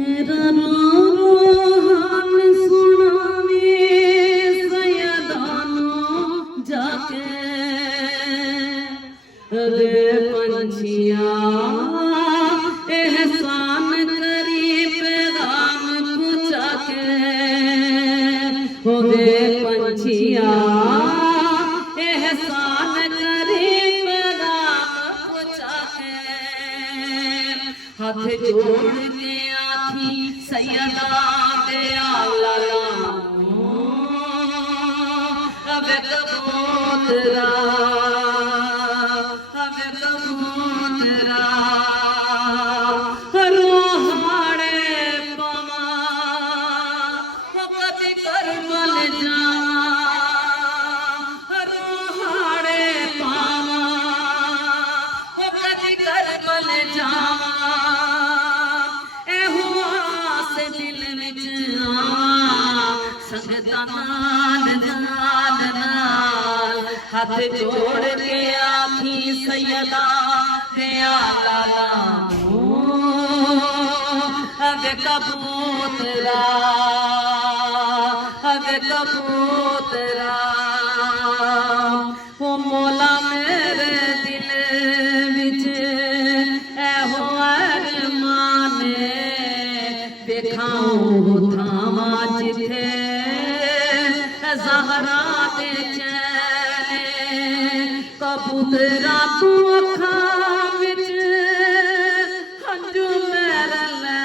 मेरा रो रो हाल सुनावे सैयदानो जाके रे पंछिया एहसान करी पैगाम पूछा के हो रे पंछिया एहसान करी पैगाम पूछा के हाथ जोड़ के आखी सैयदा दे आला अब कबूतरा हाथ जोड़ के आखी सैयदा दे आला अब कबूतरा ओ मौला मेरे दिल विच एहो अरमान देखाओ थावा जिथे ज़हरा दे कबूतरा तू अखां विच हंजू मेरे ले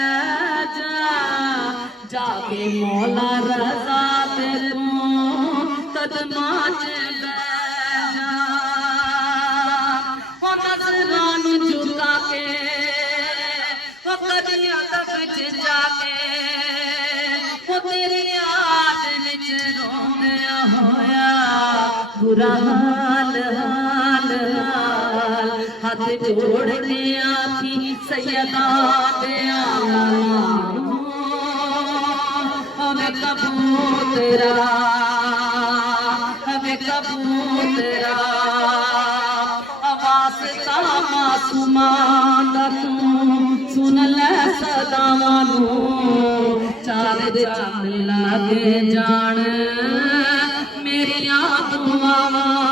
जाके मौला रज़ा ते तू कदमां च बैठ जा ओ नज़रां नूं झुका के ओ कदियां तक च जाके ओ तेरी याद विच रोंदिया होया बुरा हाल हाथ जोड़ के आखी सैयदा दे आला हमें कबूतरा वास्ता मासूमां दा तू सुन ले सदावां नूं चार चंद लागे जान मेरिया दुआवां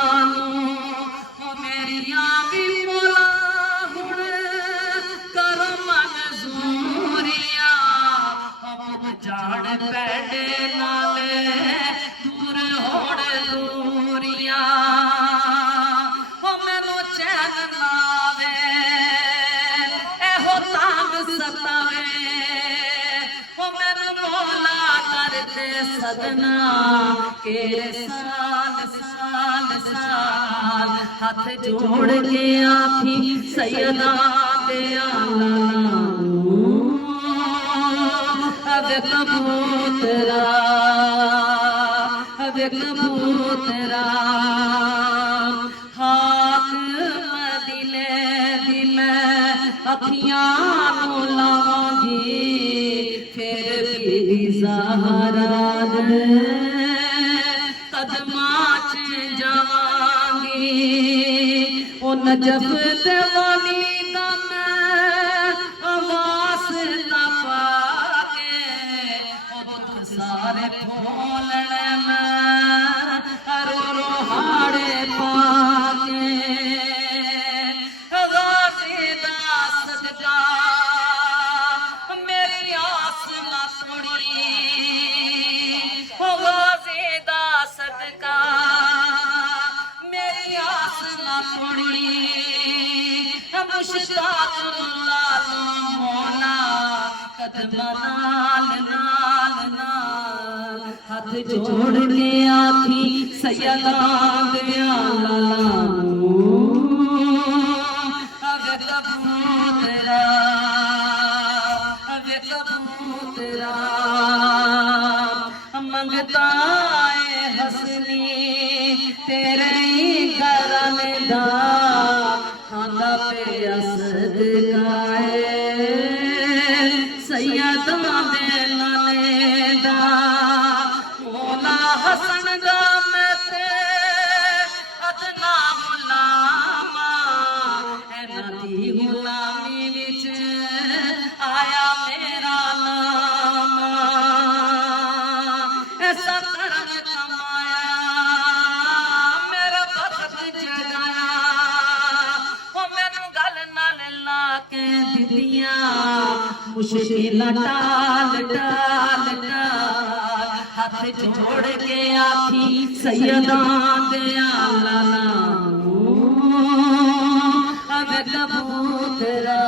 पैडे नाले दूर होड़ दूरिया मैनू चैन नावे एहो तांग सतावे मैनू मौला करते सदना केरे साल साल साल हाथ जोड़ के आखी सैयदा दे आला अब कबूतरा हाथ दिले दिले अखियां नूं लावांगी फिर भी ज़हरा दे कदमां च जावांगी ओ नजफ दे वाली दा सारे फूलने में रो रो हाड़े पाके गाज़ी दा सदका मेरी आस ना तोड़ी गाज़ी दा सदका मेरी आस ना तोड़ी मुश्ताक लाल मौला कदम नाल हाथ जोड़ के आखी सैयदा दे आला अब कबूतरा मंगता है हसनी तेरे करम दा खांदा पे असद गाए सैयदा दे लाले दा मौला हसन दा मैं ते अदना गुलामा एना दी गुलामी विच आया मेरा मुश्किल टाल टाल टाल हाथ जोड़ के आखी सैयदा दिया लाला अबे कबूतरा